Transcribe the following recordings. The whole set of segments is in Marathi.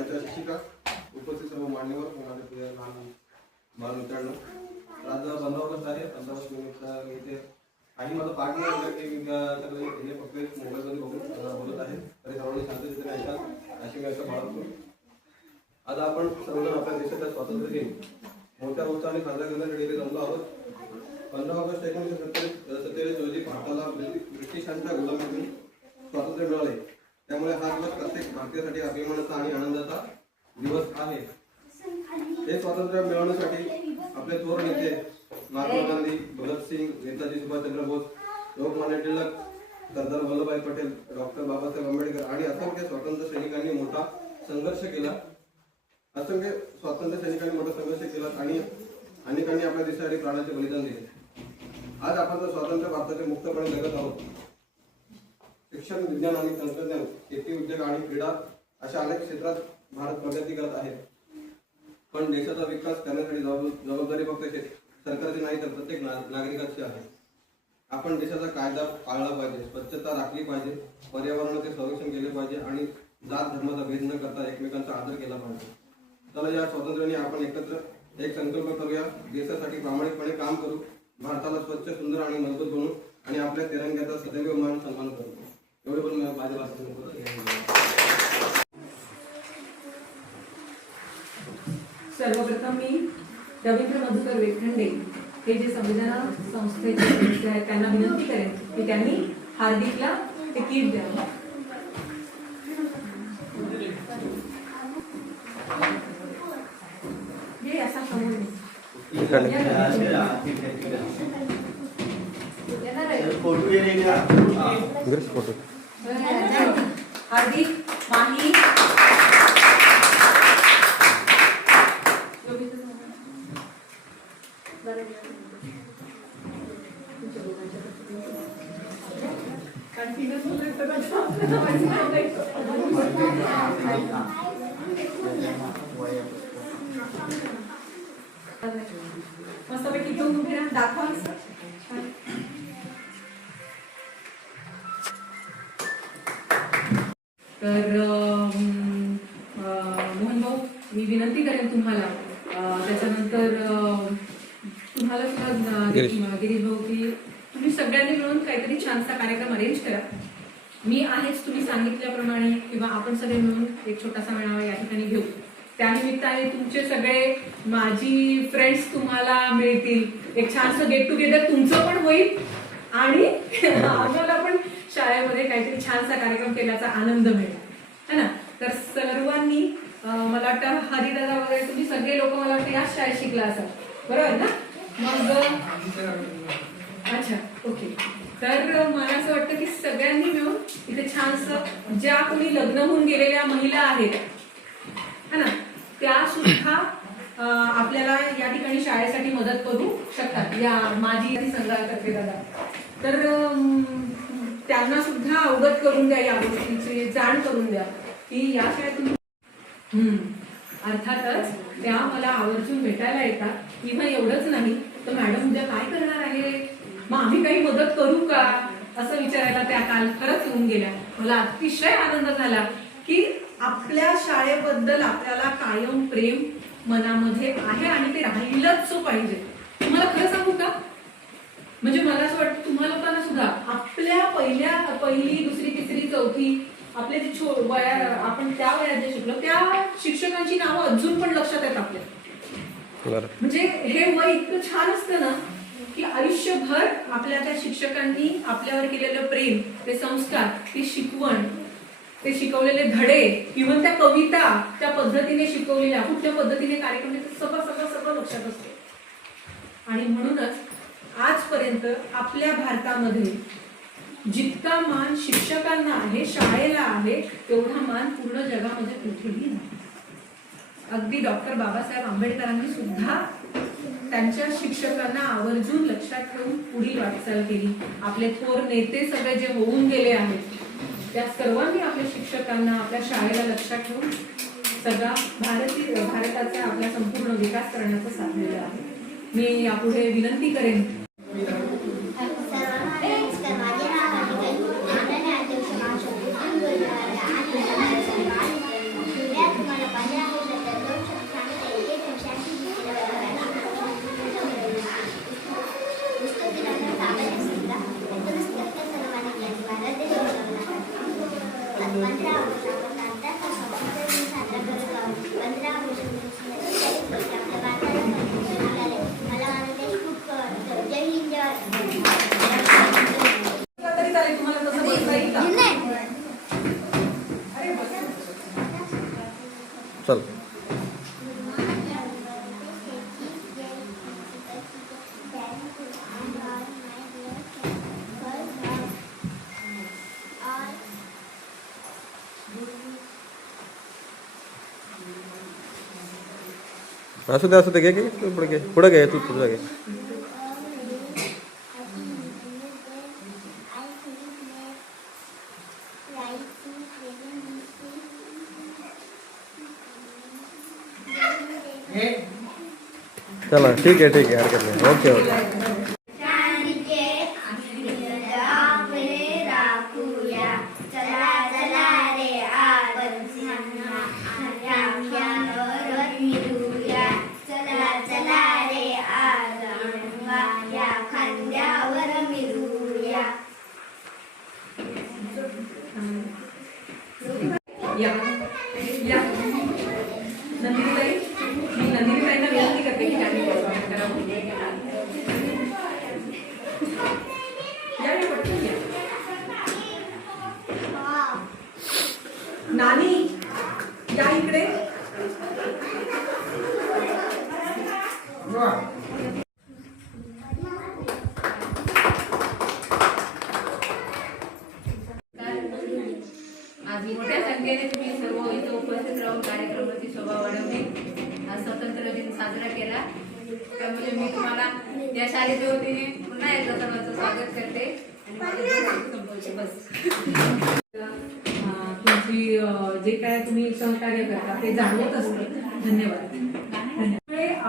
शाळेच्या शिक्षिका, उपस्थित सर्व मान्यवर, माझ्या प्रिय लहान बाल मित्रांनो, आज 15 ऑगस्ट आहे. 15 ऑगस्ट निमित्त मी इथे काही माझं पाठ नाही होतं की मी सगळे फक्त मोबाईलमध्ये बघून बोलत आहे, तरी सर्वांनी शांततेने ऐका अशी मी असं बाळगतो. आज आपण सर्वजण आपल्या देशाच्या स्वातंत्र्य दिन मोठ्या उत्साहाने साजरा करण्यासाठी जमलो आहोत. 15 ऑगस्ट 1947 रोजी भारताला ब्रिटिशांच्या गुलामीतून स्वातंत्र्य मिळाले. त्यामुळे हा दिवस प्रत्येक भारतीयासाठी अभिमानाचा आणि आनंदाचा दिवस आहे. हे स्वातंत्र्य मिळवण्यासाठी आपले थोर नेते महात्मा गांधी, भगतसिंग, नेताजी सुभाषचंद्र बोस, लोकमान्य टिळक, सरदार वल्लभभाई पटेल, डॉक्टर बाबासाहेब आंबेडकर आणि असंख्य स्वातंत्र्य सैनिकांनी मोठा संघर्ष केला. आणि अनेकांनी आपल्या देशासाठी प्राणाचे बलिदान दिले. आज आपण स्वतंत्र भारताचे मुक्तपणे जगत आहोत. शिक्षण, विज्ञान आणि तंत्रज्ञान, शेती, उद्योग आणि क्रीडा अशा अनेक क्षेत्रात भारत प्रगती करत आहे. पण देशाचा विकास करण्यासाठी जबाबदारी फक्त सरकारची नाही तर प्रत्येक नागरिकाची आहे. आपण देशाचा कायदा पाळला पाहिजे, स्वच्छता राखली पाहिजे, पर्यावरणाचे संरक्षण केले पाहिजे आणि जात धर्माचा भेद न करता एकमेकांचा आदर केला पाहिजे. चला या स्वातंत्र्याने आपण एकत्र एक संकल्प करूया. देशासाठी प्रामाणिकपणे काम करू, भारताला स्वच्छ, सुंदर आणि मजबूत बनवू आणि आपल्या तिरंग्याचा सदैव मान सन्मान करू. एवढे पण माझ्या भाषणात. सर्वप्रथम मी रवींद्र मधुकर वेखंडे हे जे संविधान संस्थेचे सदस्य आहेत त्यांना विनंती करेन की त्यांनी हार्दिकला ते किट द्यावं. हे असा समोर हार्दिक, माही, मस्तपैकी घेऊन उभे राहा, दाखवा. तर मोहन भाऊ, मी विनंती करेन तुम्हाला, त्याच्यानंतर तुम्हाला सुद्धा गिरीश भाऊ, की तुम्ही सगळ्यांनी मिळून काहीतरी छानसा कार्यक्रम अरेंज करा. मी आहेच तुम्ही सांगितल्याप्रमाणे, किंवा आपण सगळे मिळून एक छोटासा मेळावा या ठिकाणी घेऊ. त्यानिमित्ताने तुमचे सगळे माझी फ्रेंड्स तुम्हाला मिळतील, एक छानसं गेट टुगेदर तुमचं पण होईल आणि आम्हाला पण शाळेमध्ये काहीतरी छानसा कार्यक्रम केल्याचा आनंद मिळेल, है ना. तर सर्वांनी मला वाटतं हरिदादा वगैरे तुम्ही सगळे लोक मला वाटतं याच शाळेत शिकला असाल, बरोबर ना. मग अच्छा, ओके. तर मला असं वाटतं की सगळ्यांनी मिळून इथे छानसं, ज्या कोणी लग्न होऊन गेलेल्या महिला आहेत है ना, त्या सुद्धा आपल्याला या ठिकाणी शाळेसाठी मदत करू शकतात. या माझी संग्रह करते दादा, तर त्यांना सुद्धा अवगत करून द्या, या गोष्टीची जाण करून द्या की या शाळेत तुम्ही अर्थातच त्या मला आवर्जून भेटायला येतात. इव्हन एवढंच नाही तर मॅडम उद्या काय करणार आहे, मग आम्ही काही मदत करू का, असं विचारायला त्या काल खरंच येऊन गेल्या. मला अतिशय आनंद झाला की आपल्या शाळेबद्दल आपल्याला कायम प्रेम मनामध्ये आहे आणि ते राहिलंच पाहिजे. तुम्हाला खरं सांगू का, म्हणजे मला असं वाटतं तुम्हाला लोकांना सुद्धा आपल्या पहिली, दुसरी, तिसरी, चौथी आपले जे आपण त्या वयात जे शिकलो त्या शिक्षकांची नावं अजून पण लक्षात आहेत आपल्या. म्हणजे हे वय इतकं छान असतं ना की आयुष्यभर आपल्या त्या शिक्षकांनी आपल्यावर केलेलं प्रेम, ते संस्कार, ती शिकवण, ते शिकवलेले धडे, इव्हन त्या कविता त्या पद्धतीने शिकवलेल्या, कुठल्या पद्धतीने कार्यक्रम, सगळं लक्षात असते. आणि म्हणूनच आजपर्यंत आपल्या भारतामध्ये जितका मान शिक्षकांना आहे, शाळेला आहे, तेवढा मान पूर्ण जगामध्ये कुठेही नाही. अगदी डॉक्टर बाबासाहेब आंबेडकरांनी सुद्धा त्यांच्या शिक्षकांना आवर्जून लक्षात ठेवून पुढील वाटचाल केली. आपले थोर नेते सगळे जे होऊन गेले आहेत त्या सर्वांनी आपल्या शिक्षकांना, आपल्या शाळेला लक्षात ठेवून सगळा भारताचा आपला संपूर्ण विकास करण्याचं साधलेलं आहे. मी यापुढे विनंती करेन चल. असू दे घे घे तू पुढे घे तू तुझं घे. चला ठीक आहे हरकत नाही. Okay okay. या या नंदिनीताई, मी नंदिनीताईंना विनंती करते की त्यांनी स्वागत करावं. या रे पटकन या. नानी या इकडे. आज मोठ्या संख्येने तुम्ही सर्व इथं उपस्थित राहून कार्यक्रमाची शोभा वाढवली. आज स्वतंत्र दिन साजरा केला. त्यामुळे मी तुम्हाला या शाळेच्या वतीने पुन्हा एकदा सर्वांचं स्वागत करते आणि माझे संपवते बस. तुमची जे काय तुम्ही सहकार्य करता ते जाणवत असतं. धन्यवाद.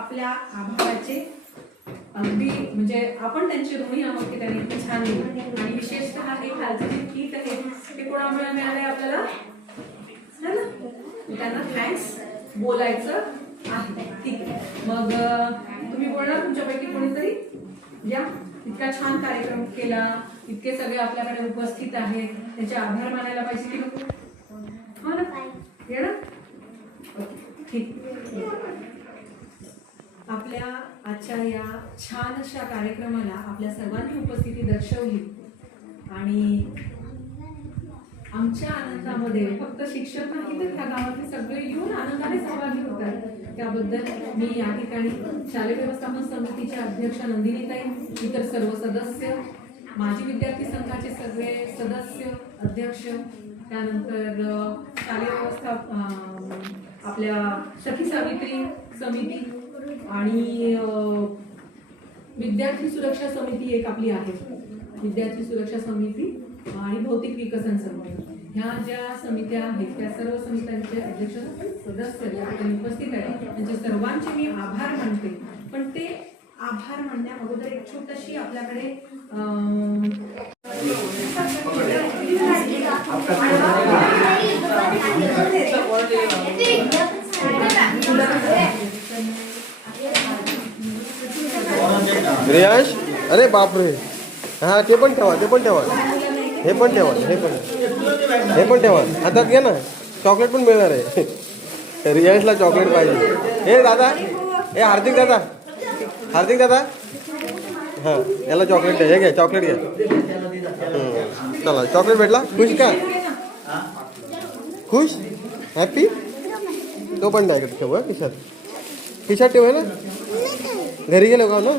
आपल्या आभाराचे अगदी म्हणजे आपण त्यांचे ऋणी आहोत की त्यांनी इतकं छान लिहिलं. आणि विशेषतः हे खालचं जे गीत आहे ते कोणामुळे मिळाले आपल्याला, है ना? त्यांना थँक्स बोलायचं आहे. ठीक आहे, मग तुम्ही बोलणार तुमच्यापैकी कोणीतरी या. इतका छान कार्यक्रम केला, इतके सगळे आपल्याकडे उपस्थित आहेत, त्यांचे आभार मानायला पाहिजे की नको? हो ना, येणार? ठीक. आपल्या आजच्या या छान अशा कार्यक्रमाला आपल्या सर्वांनी उपस्थिती दर्शवली आणि आमच्या आनंदामध्ये फक्त शिक्षक नाही तर ह्या गावातले सगळे येऊन आनंदाने सहभागी होतात. त्याबद्दल मी या ठिकाणी शालेय व्यवस्थापन समितीच्या अध्यक्ष नंदिनीताई, इतर सर्व सदस्य, माजी विद्यार्थी संघाचे सगळे सदस्य, अध्यक्ष, त्यानंतर शालेय आपल्या सखी सावित्री समिती आणि विद्यार्थी सुरक्षा समिती एक आपली आहे, विद्यार्थी सुरक्षा समिती आणि भौतिक विकसन समिती, ह्या ज्या समित्या आहेत त्या सर्व समित्यांचे अध्यक्ष सदस्य उपस्थित आहेत. त्यांचे सर्वांचे मी आभार मानते. पण ते आभार मानण्या अगोदर एक छोटीशी आपल्याकडे रियांश, अरे बापरे, हा ते पण ठेवा, हे पण ठेवा, हातात घ्या ना. चॉकलेट पण मिळणार आहे. रियांशला चॉकलेट पाहिजे. हे दादा, हे हार्दिक दादा, हां याला चॉकलेट द्या. हे घ्या चॉकलेट घ्या. चला चॉकलेट भेटला. खुश का? खुश, हॅपी. तो पण द्या इकडे ठेव. खिशात ठेव आहे ना. घरी गेलो का ना,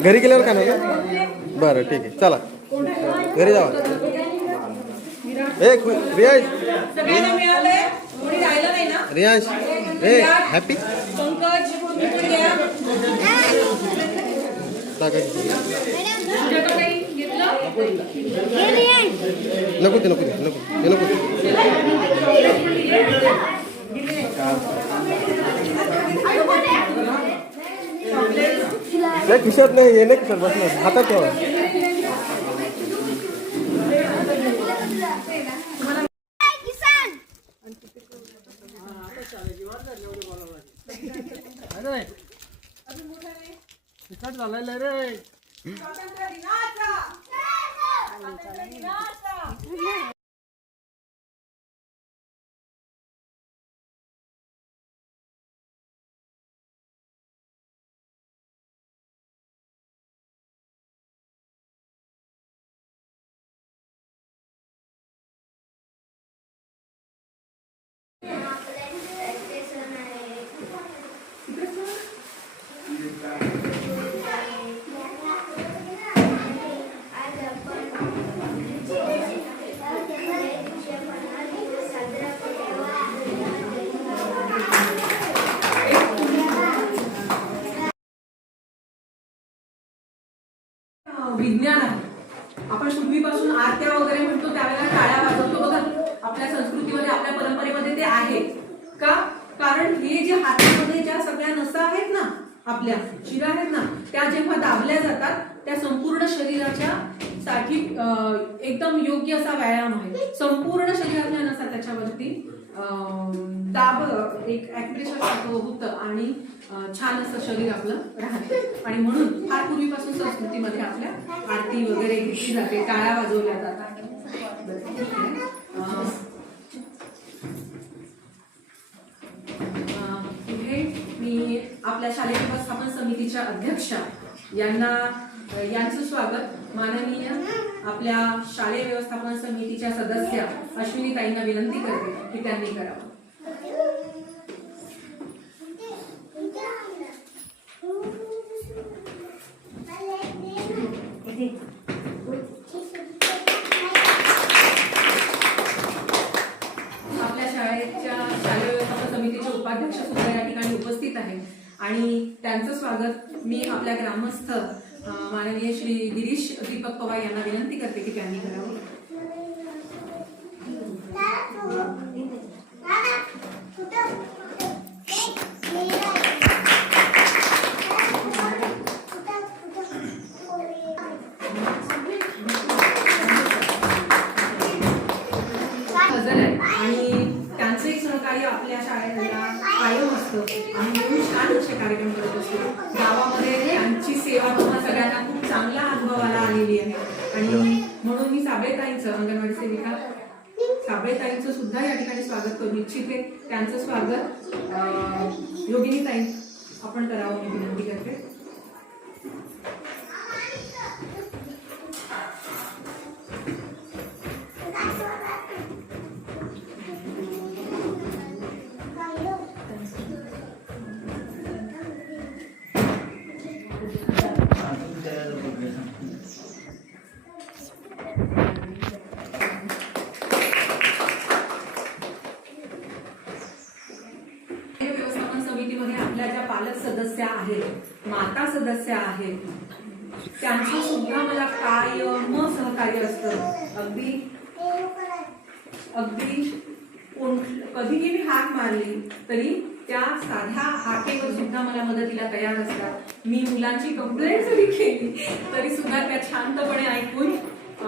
घरी गेल्यावर का ना. बरं ठीक आहे, चला घरी जावा. रियांश, ए हॅपी. नको ते नाही खिशात नाही, हे नाही खिशात बसणार, हातात ठेवा. झालेलं रे. विज्ञान आहे. आपण पूर्वीपासून आरत्या वगैरे म्हणतो त्यावेळेला टाळ्या वाजवतो बघा. आपल्या संस्कृतीमध्ये आपल्या परंपरेमध्ये ते आहे का? कारण हे जे हातामध्ये ज्या सगळ्या नसा आहेत ना, आपल्या शिरा आहेत ना, त्या जेव्हा दाबल्या जातात त्या संपूर्ण शरीराच्या साठी एकदम योग्य असा व्यायाम आहे. संपूर्ण शरीरातल्या नसा त्याच्यावरती दाब एक ऍक्युप्रेशर सारखं होतं आणि छान असं शरीर आपलं राहतं. आणि म्हणून फार पूर्वीपासून संस्कृतीमध्ये आपल्या आरती वगैरे घेतली जाते, टाळ्या वाजवल्या जातात. पुढे मी आपल्या शालेय व्यवस्थापन समितीच्या अध्यक्षा यांचं स्वागत माननीय आपल्या शालेय व्यवस्थापन समितीच्या सदस्या अश्विनी ताईंना विनंती करते की त्यांनी करावं. आपल्या शाळेच्या शालेय व्यवस्थापन समितीचे उपाध्यक्ष सुद्धा या ठिकाणी उपस्थित आहेत आणि त्यांचं स्वागत मी आपल्या ग्रामस्थ माननीय श्री गिरीश दीपक पवार यांना विनंती करते की त्यांनी करावं. हजर आहे आणि त्यांचंही सहकार्य आपल्या शाळेला कायम असतं आणि म्हणून छान असे कार्यक्रम करत असतो. गावामध्ये त्यांची सेवा तुम्हा सगळ्यांना खूप चांगला अनुभवाला आलेली आहे आणि म्हणून मी साबळेताईंचं अंगणवाडी सेविका साबळेताईंचं सुद्धा या ठिकाणी स्वागत करू इच्छिते. त्यांचं स्वागत योगिनीताई आपण करावं मी विनंती करते. व्यवस्थापन समितीमध्ये आपल्या ज्या पालक सदस्य आहेत, माता सदस्य आहेत, त्यांचं सुद्धा मला कायम सहकार्य असतं. अगदी कधीही मी हाक मारली तरी त्या साध्या हाकेवर सुद्धा मला मदतीला तयार असतात. मी मुलांची कंप्लेंट जरी केली तरी सुद्धा त्या शांतपणे ऐकून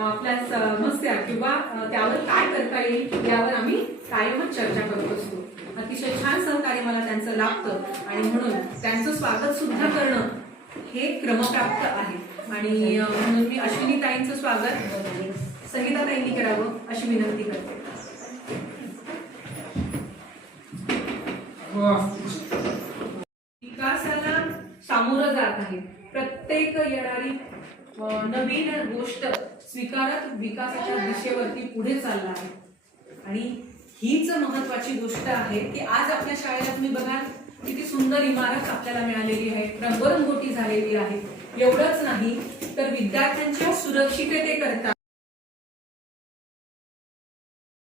आपल्या समस्या किंवा त्यावर काय करता येईल यावर आम्ही कायमच चर्चा करत असतो. अतिशय छान सहकार्य मला त्यांचं लाभतं आणि म्हणून त्यांचं स्वागत सुद्धा करणं हे क्रमप्राप्त आहे. आणि म्हणून मी अश्विनी ताईंचं स्वागत संगीता ताईंनी करावं अशी विनंती करते. विकासाला सामोरं जात आहे. प्रत्येक येणारी नवीन गोष्ट स्वीकारत विकासाच्या दिशेवरती पुढे चालला आहे आणि हीच महत्वाची गोष्ट आहे की आज आपल्या शाळेला तुम्ही बघाल किती सुंदर इमारत आपल्याला मिळालेली आहे, रंगरंगोटी झालेली आहे. एवढंच नाही तर विद्यार्थ्यांच्या सुरक्षिततेकरता